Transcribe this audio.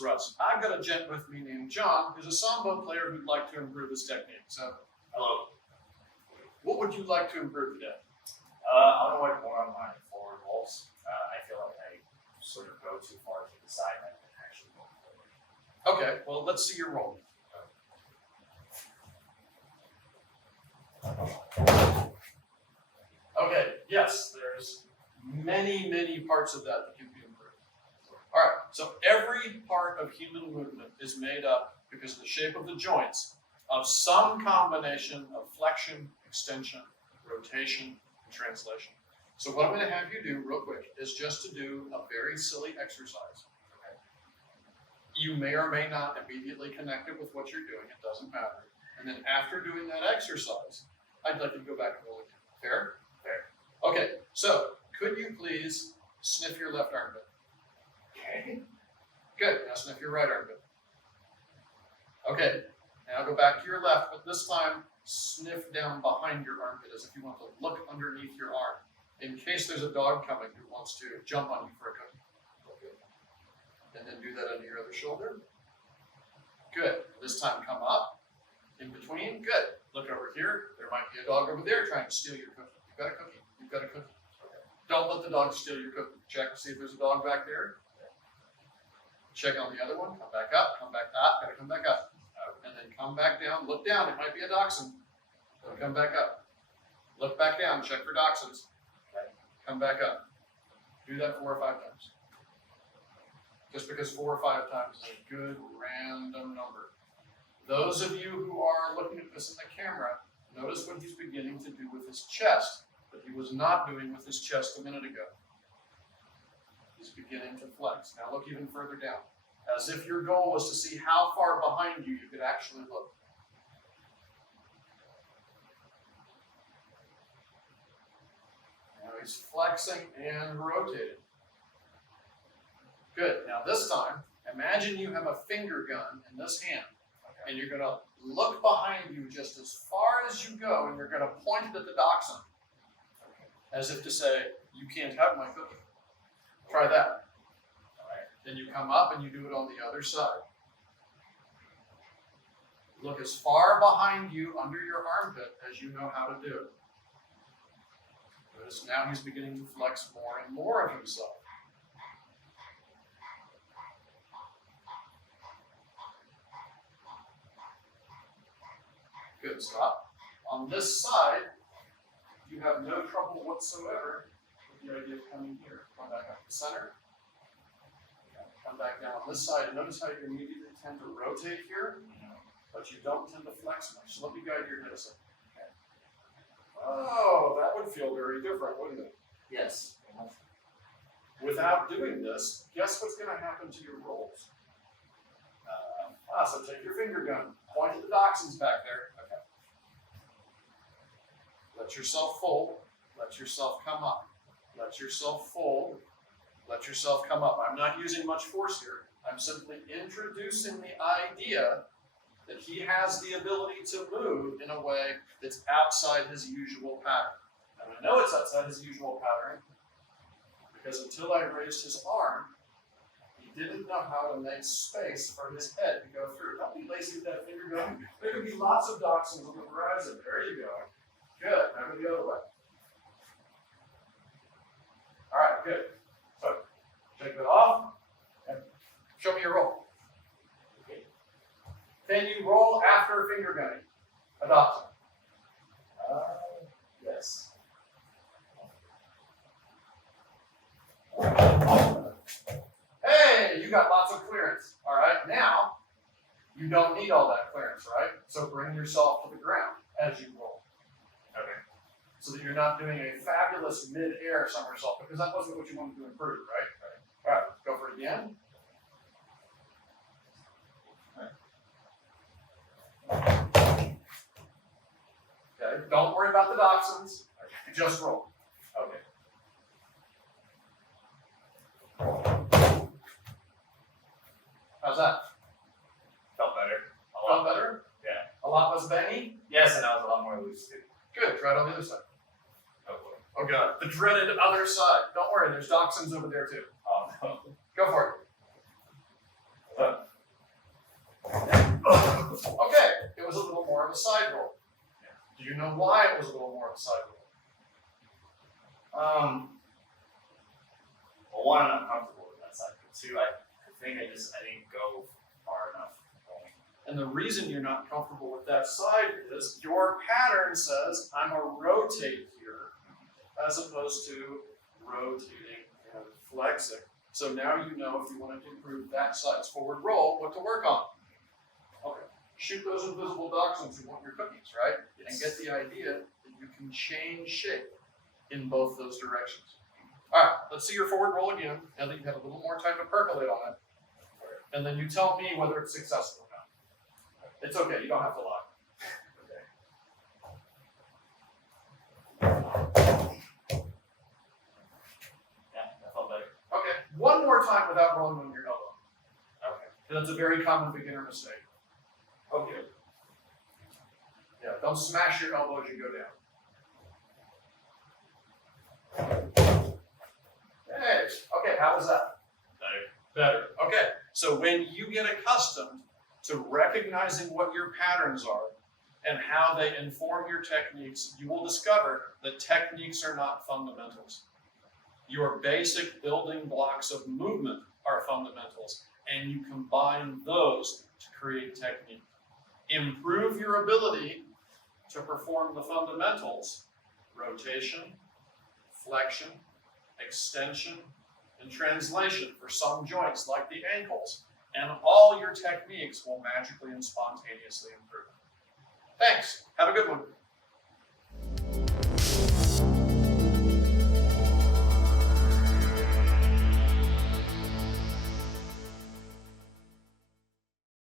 is Russ. I've got a gent with me named John, who's a samba player who'd like to improve his technique. So, Hello. what would you like to improve today? I want to work more on my forward rolls. I feel like I sort of go too far to the side and actually go forward. Okay, well, let's see your roll. Okay, yes, there's many parts of that can be improved. All right, so every part of human movement is made up, because of the shape of the joints, of some combination of flexion, extension, rotation, and translation. So what I'm going to have you do real quick is just to do a very silly exercise. Okay? You may or may not immediately connect it with what you're doing. It doesn't matter. And then after doing that exercise, I'd like you to go back and roll again. Fair? Fair. Okay, so could you please sniff your left armpit? Okay. Good, now sniff your right armpit. Okay, now go back to your left, but this time sniff down behind your armpit as if you want to look underneath your arm, in case there's a dog coming who wants to jump on you for a cookie. Okay. And then do that under your other shoulder. Good, this time come up, in between, good. Look over here, there might be a dog over there trying to steal your cookie. You've got a cookie, you've got a cookie. Okay. Don't let the dog steal your cookie. Check to see if there's a dog back there. Check on the other one, come back up, gotta come back up. And then come back down, look down, it might be a dachshund. So come back up. Look back down, check for dachshunds. Come back up. Do that 4 or 5 times. Just because 4 or 5 times is a good random number. Those of you who are looking at this in the camera, notice what he's beginning to do with his chest that he was not doing with his chest a minute ago. He's beginning to flex. Now look even further down, as if your goal was to see how far behind you could actually look. Now he's flexing and rotating. Good. Now this time, imagine you have a finger gun in this hand, and you're going to look behind you just as far as you go, and you're going to point it at the dachshund, as if to say, you can't have my cookie. Try that. All right. Then you come up and you do it on the other side. Look as far behind you under your armpit as you know how to do it. Notice now he's beginning to flex more and more of himself. Good, stop. On this side, you have no trouble whatsoever with the idea of coming here. Come back up to the center. Come back down on this side. And notice how you immediately tend to rotate here, but you don't tend to flex much. So let me guide your head a second. Okay. Oh, that would feel very different, wouldn't it? Yes. Without doing this, guess what's going to happen to your rolls? So take your finger gun, point at the dachshunds back there. Okay. Let yourself fold. Let yourself come up. Let yourself fold. Let yourself come up. I'm not using much force here. I'm simply introducing the idea that he has the ability to move in a way that's outside his usual pattern. And I know it's outside his usual pattern because until I raised his arm, he didn't know how to make space for his head to go through. Don't be lazy with that finger gun. There could be lots of dachshunds on the horizon. There you go. Good. Now go the other way. All right, good. So take that off and show me your roll. Okay. Can you roll after finger gunning a dachshund? Yes. Hey, you got lots of clearance. All right, now you don't need all that clearance, right? So bring yourself to the ground as you roll. Okay. So that you're not doing a fabulous mid-air somersault, because that wasn't what you wanted to improve, right? All right, go for it again. Okay, don't worry about the dachshunds. Just roll. Okay. How's that? Felt better. Felt better? Yeah. A lot less bangy? Yes, and I was a lot more loose too. Good. Try it on the other side. Oh boy. Oh god. The dreaded other side. Don't worry, there's dachshunds over there too. Oh no. Go for it. Okay, it was a little more of a side roll. Do you know why it was a little more of a side roll? Well, one, I'm comfortable with that side, but two, I think I didn't go far enough going. And the reason you're not comfortable with that side is your pattern says I'm a rotate here, as opposed to rotating and flexing. So now you know if you want to improve that side's forward roll, what to work on. Okay, shoot those invisible ducks since you want your cookies, right? And get the idea that you can change shape in both those directions. All right, let's see your forward roll again, now that you've had a little more time to percolate on it. And then you tell me whether it's successful or not. It's okay, you don't have to lie. Yeah, that felt better. Okay, one more time without rolling on your elbow. Okay. That's a very common beginner mistake. Okay. Yeah, don't smash your elbow as you go down. Hey, okay, how was that? Better. Okay, so when you get accustomed to recognizing what your patterns are and how they inform your techniques, you will discover that techniques are not fundamentals. Your basic building blocks of movement are fundamentals, and you combine those to create technique. Improve your ability to perform the fundamentals: rotation, flexion, extension, and translation for some joints like the ankles, and all your techniques will magically and spontaneously improve. Thanks. Have a good one.